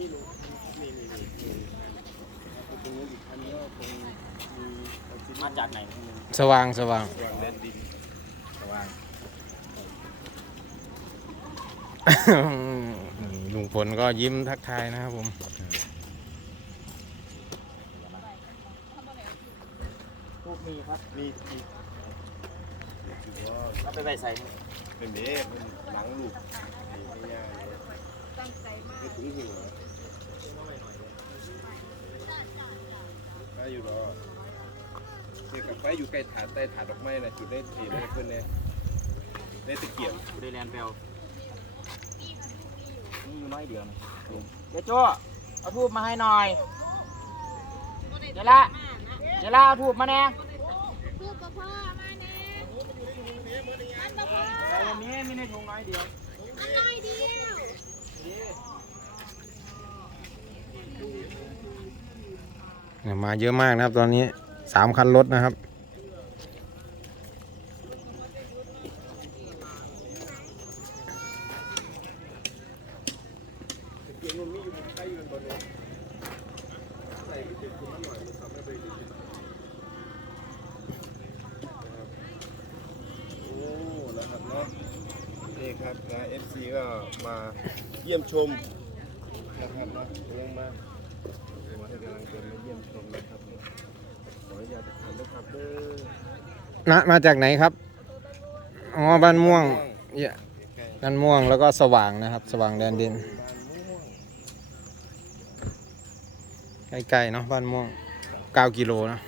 นี่ลุงนี่นี่นี่นี่ตรงนู้อีกคันนี้ก็คงมีมาจากไหนสว่างสว่างวางแดนดินสว่างลุงพลก็ยิ้มทักทายนะครับผมทูกมีครับมีมีถือว่าเอาไปไว้ใส่เป็นเด้เป็นหลังลูกนี่ไม่ยากเลย ไม่ถึงหัวไปอยู่หรอเด็กกับไฟอยู่ใกล้ฐานใต้ฐานดอกไม้นะจุดได้ทีได้ขึ้นเนี่ยได้ตะเกียบกูได้แลนเปลวนี่อยู่น้อยเดียวนะเจ๊โจ้เอาทูบมาให้หน่อยเจละเจละเอาทูบมาแน่พูดกับพ่อมาแน่อันกับพ่อแต่วันนี้มีในถุงน้อยเดียวอันน้อยเดียวเนี่ย มาเยอะมากนะครับ ตอนนี้สามคันรถนะครับตะเกียบมันมีอยู่ใกล้อยู่บนนี้ใส่ไม่ถึงคุณหนะครับเนาะนี่ครับ FC ก็มาเยี่ยมชมนะครับเนาะเลี้ยงมา มาให้กำลังใจมาเยี่ยมชมนะครับขออนุญาตทานด้วยครับเด้อนะมาจากไหนครับ อ๋อ บ้านม่วงเยใกล้ๆบ้านม่วงแล้วก็สว่างนะครับ สว่างแดนดินบ้านม่วงใกล้ๆเนาะบ้านม่วง9กิโลนะ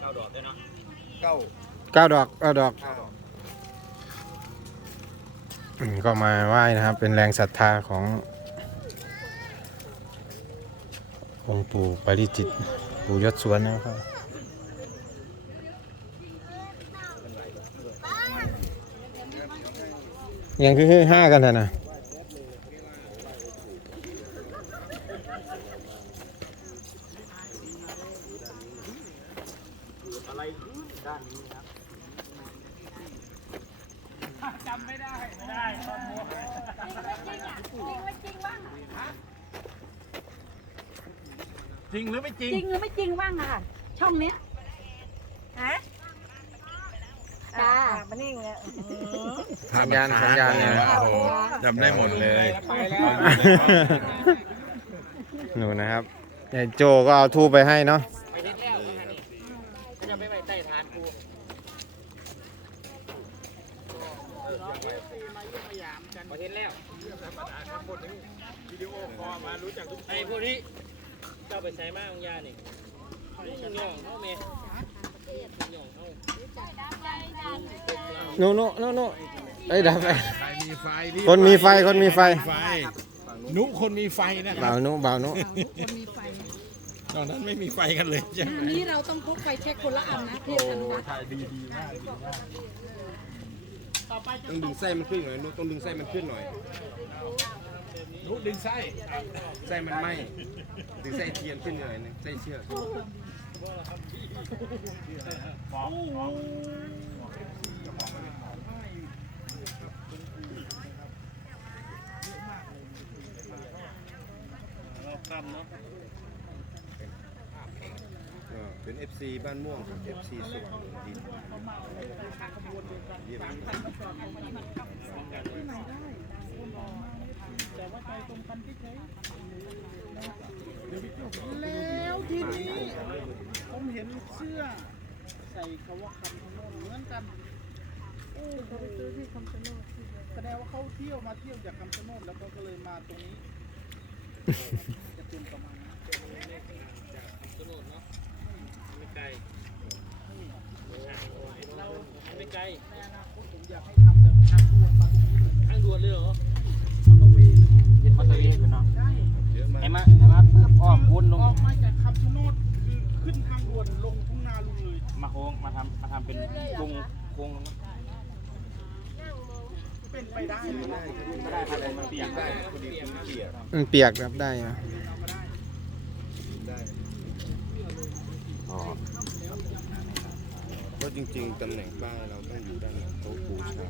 เก้าดอกด้วยเนาะเก้า9ดอก9ดอกเก้าอืมก็มาไหว้นะครับ เป็นแรงศรัทธาของ องค์ปู่ปริจิตปู่ยศสวนนะครับยังคือห้ากันเถอะนะจำไม่ได้ ไม่ได้ตอนมัวจริงว่าจริงว่าง จริงหรือไม่จริง จริงหรือไม่จริงว่างอะค่ะ ช่องเนี้ย ฮะจ้ามานี่เลยสัญญาณสัญญาณเนี่ย โอ้โหจำได้หมดเลยไปแล้ว หนูนะครับยายโจก็เอาทูบไปให้เนาะไป เฮ็ดแล้วนะนี่ก็จะไปไว้ใต้ฐานกูมาเห็นแล้ววิดีโอคอลมารู้จักทุกไอ้พวกนี้เจ้าไปใส่มาของยานี่ย่องเข้าเมย์ย่องเข้าโน่โน่โน่โน่เอ้ยดับไปใครมีไฟที่คนมีไฟคนมีไฟไฟ นุคนมีไฟนะคเบารับนุเบานุคนมีไฟตอนนั้นไม่มีไฟกันเลยใช่ไหมอันนี้เราต้องพกไฟเช็คคนละอันนะพี่อนุวัฒน์ถ่ายดีดีมากดีมาก ต้องดึงไส้มันขึ้นหน่อยนุต้องดึงไส้มันขึ้นหน่อยนุดึงไส้ไส้มันไหมดึงไส้เทียนขึ้นหน่อยนึงไส้เชือกก็เป็น FC บ้านม่วงครับ FC สุขดินเยี่ยมแล้วทีนี้ผมเห็นเสื้อ ใส่คำว่าคำชะโนดเหมือนกันโอ้เขาไปซื้อที่คำชะโนดแสดงว่าเขาเที่ยวมาเที่ยวจากคำชะโนดแล้วเขาก็เลยมาตรงนี้จะเป็นประมาณนั้นไม่ ไกลไม่ไกลในอนาคตผมอยากให้ทำแบบทางด่วนมาทางด่วนเลยเหรอมอเตอร์เวย์เห็นมอเตอร์เวย์อยู่เนาะใช่เยอะมากเห็นไหมเห็นไหมเพิ่มอ้อมวนลงออกมาจากคำชะโนดคือขึ้นทางด่วนลงทุ่งนาลุงเลย มาโค้งมาทำมาทำเป็นวงวงเป็นไปได้ไม่ได้ครับมันเปียกได้พอดีมันเปียกครับได้นะ ได้ อ๋อเพราะจริงๆตำแหน่งป้ายเราต้องอยู่ด้านหลังโต๊ะบูชา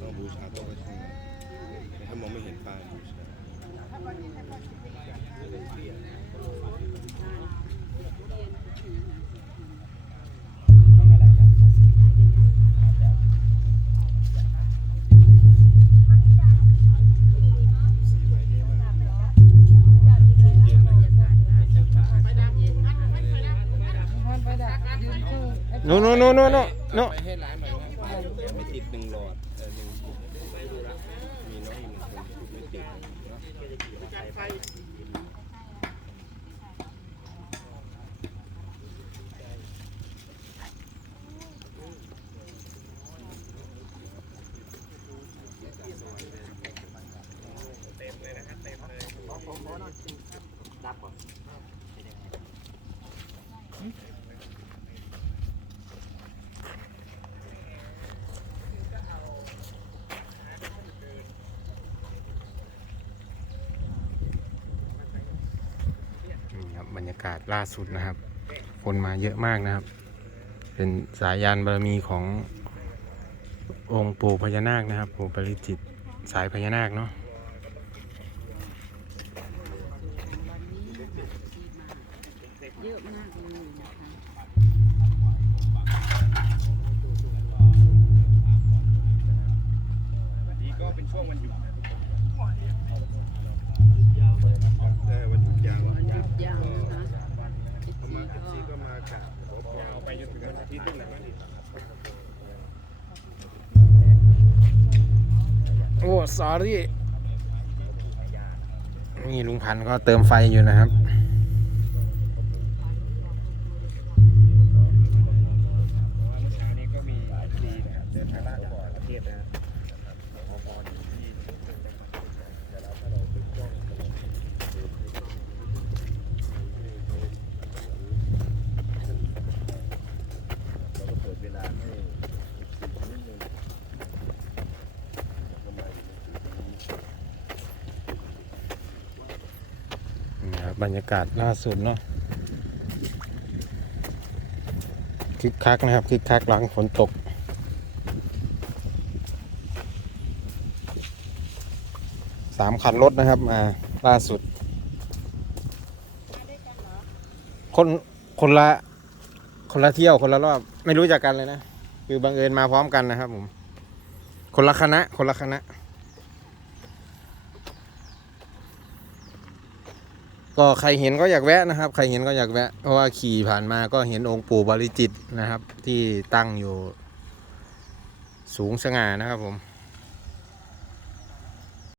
ต้องบูชาโต๊ะไว้ข้างในแต่ถ้ามองไม่เห็นป้ายบูชา นู้นนู้นนู้นนู้นนู้น ไปให้ร้านหน่อยน บบรรยากาศล่าสุดนะครับ คนมาเยอะมากนะครับ เป็นสายยานบารมีขององค์ปู่พญานาคนะครับปู่ปริจิตรสายพญานาคเนาะเยอะมากเลยนะคะวันนี้ก็เป็นช่วงวันหยุดนะทุกคนเออวันหยุดยาววันห ยุดยาวนะคะก็มาเอฟซีก็มากับขอพรเอาไปจนถึงวันอาทิตย์นู่แหละมั้งโอ้สอรี่นี่ลุงพันธ์ก็เติมไฟอยู่นะครับ เมื่อเช้านี้ก็มีเอฟซีนะครับเดินทางมาจากประเทศนะครับขอพรอยู่ที่เดี๋ยวเราถ้าเราเป็นกล้องเราก็เปิดเวลาให้สิบนิดนึงประมาณนี้ นี่ครั บรรยากาศล่าสุดเนาะคึกคักนะครับคึกคักหลังฝนตก สามคันรถนะครับมาล่าสุด คนคนละคนละเที่ยวคนละรอบไม่รู้จักกันเลยนะ คือบังเอิญมาพร้อมกันนะครับผม คนละคณะคนละคณะ ก็ใครเห็นก็อยากแวะนะครับ ใครเห็นก็อยากแวะ เพราะว่าขี่ผ่านมาก็เห็นองค์ปู่บริจิตนะครับ ที่ตั้งอยู่ สูงสง่านะครับผม